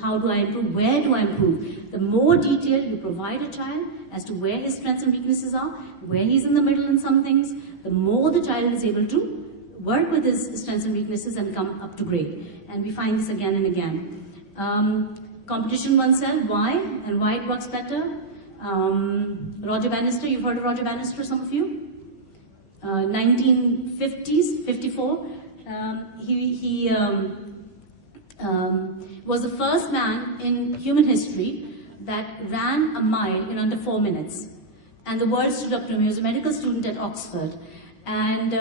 how do I improve, where do I improve. The more detail you provide a child as to where his strengths and weaknesses are, where he's in the middle in some things, the more the child is able to work with his strengths and weaknesses and come up to grade. And we find this again and again. Competition oneself, why and why it works better. Roger Bannister, you've heard of Roger Bannister, some of you? 1950s, 54. He was the first man in human history that ran a mile in under 4 minutes. And the world stood up to him. He was a medical student at Oxford. And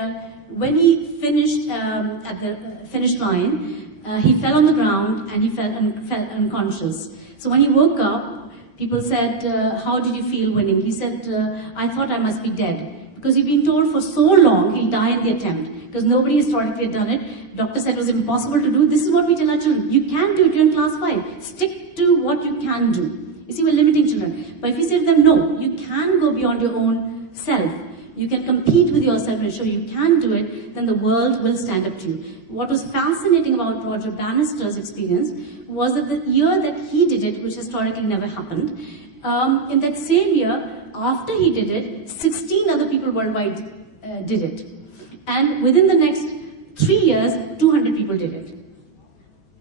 when he finished at the finish line, he fell on the ground and he fell unconscious. So when he woke up, people said, how did you feel winning? He said, I thought I must be dead. Because he'd been told for so long he'll die in the attempt. Because nobody historically had done it. Doctor said it was impossible to do. This is what we tell our children. You can do it, you're in class 5. Stick to what you can do. You see, we're limiting children. But if you say to them, no, you can go beyond your own self. You can compete with yourself and show you can do it, then the world will stand up to you. What was fascinating about Roger Bannister's experience was that the year that he did it, which historically never happened, in that same year, after he did it, 16 other people worldwide did it. And within the next 3 years, 200 people did it.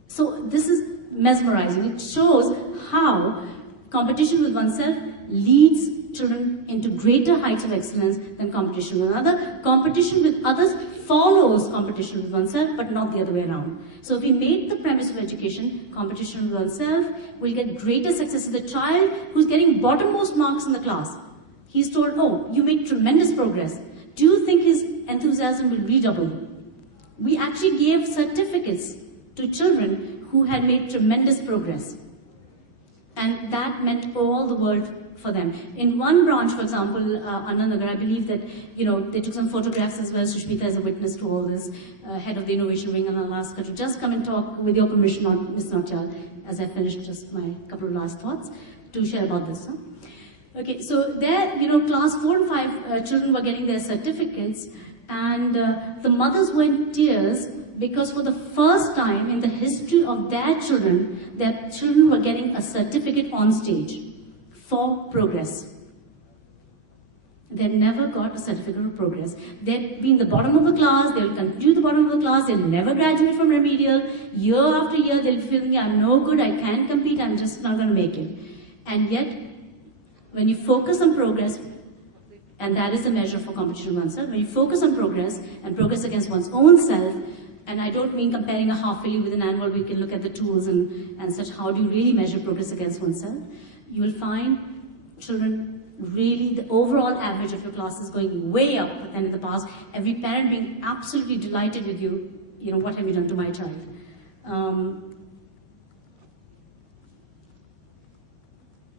So this is mesmerizing. It shows how competition with oneself leads children into greater heights of excellence than competition with another. Competition with others follows competition with oneself, but not the other way around. So if we make the premise of education competition with oneself, we'll get greater success. The child who's getting bottommost marks in the class, he's told, oh, you made tremendous progress. Do you think his enthusiasm will redouble? We actually gave certificates to children who had made tremendous progress. And that meant all the world for them. In one branch, for example, Anandnagar, I believe that, they took some photographs as well. Sushmita is a witness to all this, head of the innovation wing, and I'll ask her to just come and talk with your permission on Ms. Nautiyal, as I finish just my couple of last thoughts to share about this. Okay, so there, class 4 and 5 children were getting their certificates, and the mothers were in tears because for the first time in the history of their children were getting a certificate on stage for progress. They never got a certificate of progress. They'd been the bottom of the class, they'll continue the bottom of the class, they'll never graduate from remedial. Year after year, they'll be feeling, I'm no good, I can't compete, I'm just not going to make it. And yet, when you focus on progress, and that is the measure for competition with oneself, when you focus on progress and progress against one's own self, and I don't mean comparing a half-yearly with an annual, we can look at the tools and such, how do you really measure progress against oneself? You will find children really, the overall average of your class is going way up than in the past. Every parent being absolutely delighted with you, what have you done to my child?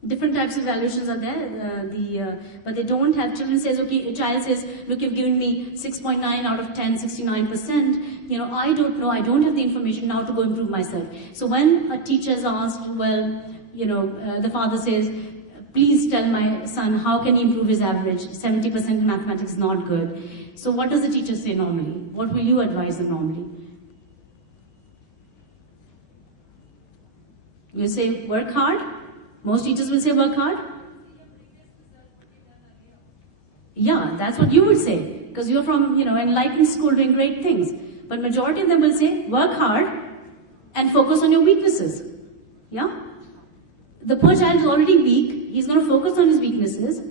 Different types of evaluations are there, but they don't have, children says, okay, a child says, look, you've given me 6.9 out of 10, 69%. I don't know, I don't have the information now to go improve myself. So when a teacher is asked, well, the father says, please tell my son, how can he improve his average? 70% in mathematics is not good. So what does the teacher say normally? What will you advise them normally? You say, work hard? Most teachers will say, work hard? Yeah, that's what you would say, because you're from, enlightened school doing great things. But majority of them will say, work hard and focus on your weaknesses. Yeah? The poor child is already weak. He's going to focus on his weaknesses.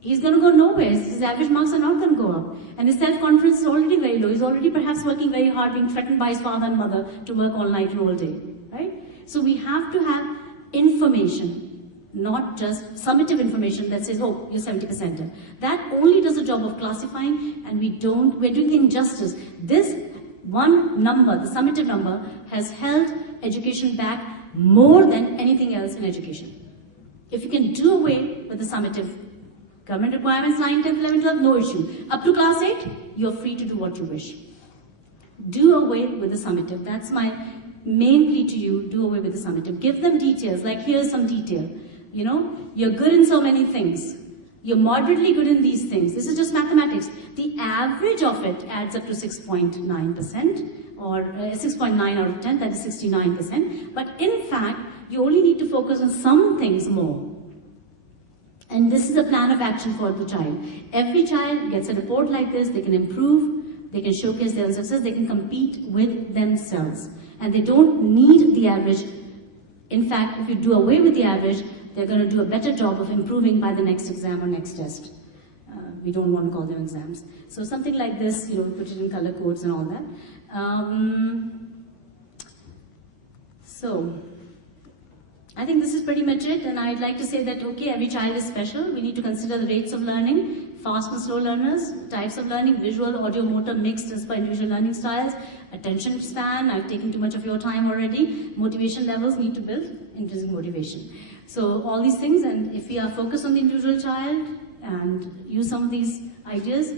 He's going to go nowhere. His average marks are not going to go up. And his self-confidence is already very low. He's already perhaps working very hard, being threatened by his father and mother to work all night and all day. Right? So we have to have information, not just summative information that says, oh, you're 70%. That only does the job of classifying, and we're doing injustice. This one number, the summative number, has held education back more than anything else in education. If you can do away with the summative, government requirements 9, 10, 11, 12, no issue. Up to class 8, you're free to do what you wish. Do away with the summative. That's my main plea to you, do away with the summative. Give them details, like here's some detail. You're good in so many things. You're moderately good in these things. This is just mathematics. The average of it adds up to 6.9%, or 6.9 out of 10, that is 69%. But in fact, You only need to focus on some things more. And this is a plan of action for the child. Every child gets a report like this, they can improve, they can showcase their own success, they can compete with themselves. And they don't need the average. In fact, if you do away with the average, they're going to do a better job of improving by the next exam or next test. We don't want to call them exams. So something like this, put it in color codes and all that. So I think this is pretty much it, and I'd like to say that, okay, every child is special. We need to consider the rates of learning, fast and slow learners, types of learning, visual, audio, motor, mixed as per individual learning styles, attention span, I've taken too much of your time already, motivation levels need to build intrinsic motivation. So all these things, and if we are focused on the individual child and use some of these ideas,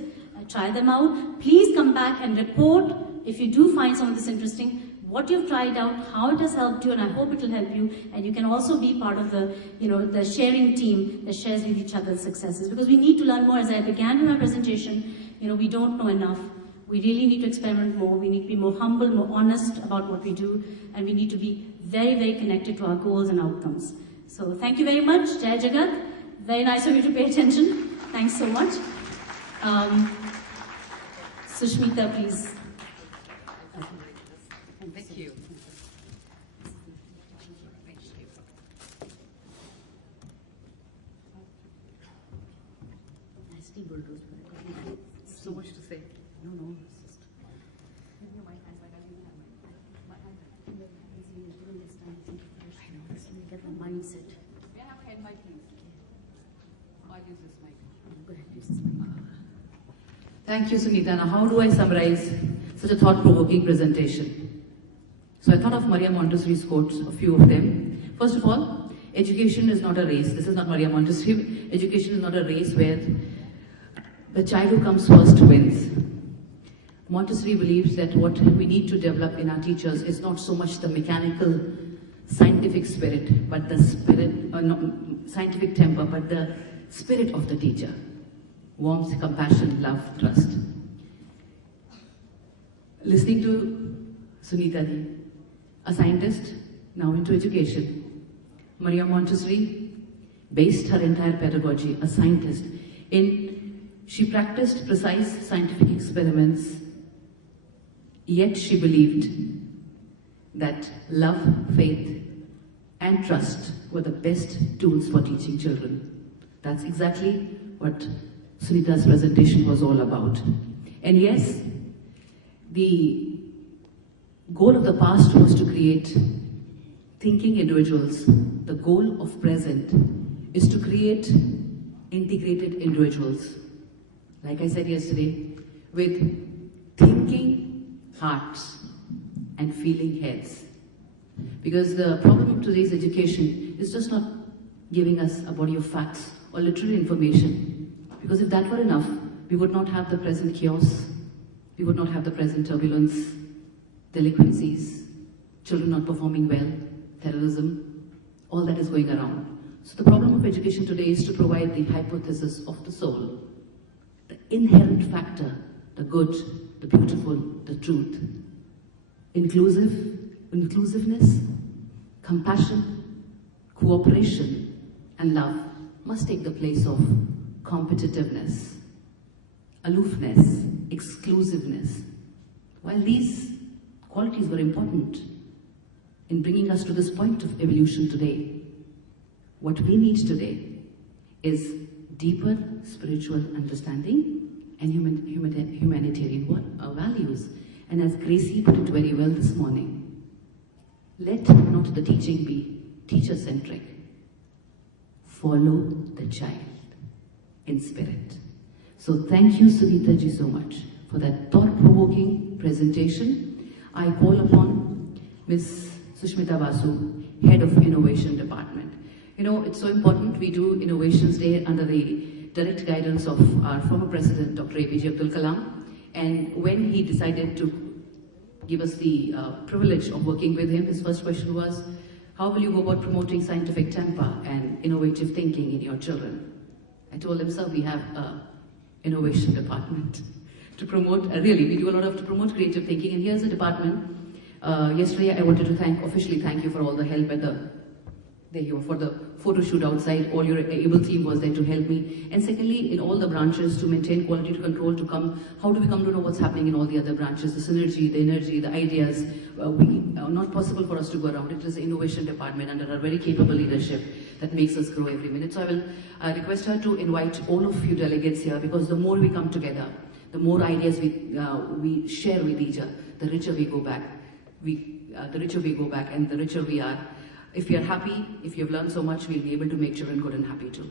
try them out, please come back and report if you do find some of this interesting, what you've tried out, how it has helped you, and I hope it will help you. And you can also be part of the, the sharing team that shares with each other's successes. Because we need to learn more. As I began with my presentation, we don't know enough. We really need to experiment more. We need to be more humble, more honest about what we do. And we need to be very, very connected to our goals and outcomes. So thank you very much. Jai Jagat. Very nice of you to pay attention. Thanks so much. Sushmita, please. Thank you. So much to say. No. Get the mindset. May I have a head mic, please? I'll use this mic. Go ahead, use this mic. Thank you, Sunita. Now, how do I summarize such a thought-provoking presentation? So I thought of Maria Montessori's quotes, a few of them. First of all, education is not a race. This is not Maria Montessori. Education is not a race where the child who comes first wins. Montessori believes that what we need to develop in our teachers is not so much the mechanical, scientific spirit, but the spirit, scientific temper, but the spirit of the teacher. Warmth, compassion, love, trust. Listening to Sunita Ji, a scientist, now into education. Maria Montessori based her entire pedagogy, a scientist, she practiced precise scientific experiments, yet she believed that love, faith, and trust were the best tools for teaching children. That's exactly what Sunita's presentation was all about. And yes, the goal of the past was to create thinking individuals. The goal of present is to create integrated individuals. Like I said yesterday, with thinking hearts and feeling heads. Because the problem of today's education is just not giving us a body of facts or literary information. Because if that were enough, we would not have the present chaos, we would not have the present turbulence, delinquencies, children not performing well, terrorism, all that is going around. So the problem of education today is to provide the hypothesis of the soul, the inherent factor, the good, the beautiful, the truth. Inclusiveness, compassion, cooperation, and love must take the place of competitiveness, aloofness, exclusiveness. While these qualities were important in bringing us to this point of evolution today, what we need today is deeper spiritual understanding and humanitarian values. And as Gracie put it very well this morning, let not the teaching be teacher-centric. Follow the child in spirit. So thank you, Sunita ji, so much for that thought-provoking presentation. I call upon Ms. Sushmita Basu, Head of Innovation Department. You know, it's so important we do Innovations Day under the direct guidance of our former President, Dr. APJ Abdul Kalam. And when he decided to give us the privilege of working with him, his first question was, how will you go about promoting scientific temper and innovative thinking in your children? I told him, sir, we have an innovation department to promote, really, we do a lot to promote creative thinking. And here's the department. Yesterday, I wanted to officially thank you for all the help at the there you are for the photo shoot outside. All your able team was there to help me. And secondly, in all the branches, to maintain quality control, to come, how do we come to know what's happening in all the other branches? The synergy, the energy, the ideas. Not possible for us to go around. It is the innovation department under her very capable leadership that makes us grow every minute. So I will request her to invite all of you delegates here, because the more we come together, the more ideas we share with each other, the richer we go back. The richer we go back and the richer we are. If we are happy, if you have learned so much, we'll be able to make children good and happy too.